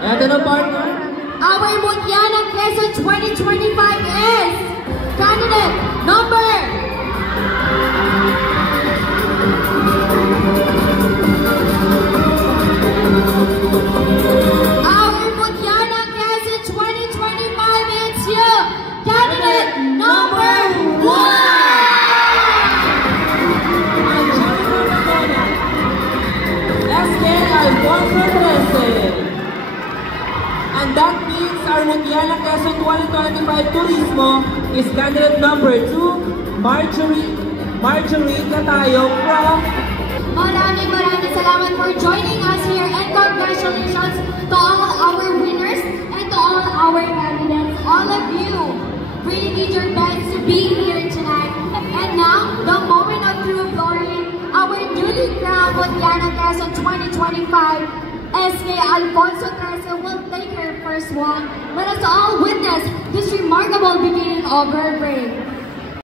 Eto na, partner. Our Mutiana Quezon 2025 is candidate number... Our Mutiana Quezon 2025 is you, candidate number 1! Alfonso 13. And that means our Mutiana Quezon 2025 Turismo is candidate number 2, Marjorie Catayo from... Maraming salamat for joining us here and congratulations to all our winners and to all our candidates. All of you really did your best to be here tonight. And now, the moment of true glory, our newly crowned Mutiana Quezon 2025 SK Alfonso 13 will take her first walk. Let us all witness this remarkable beginning of her reign.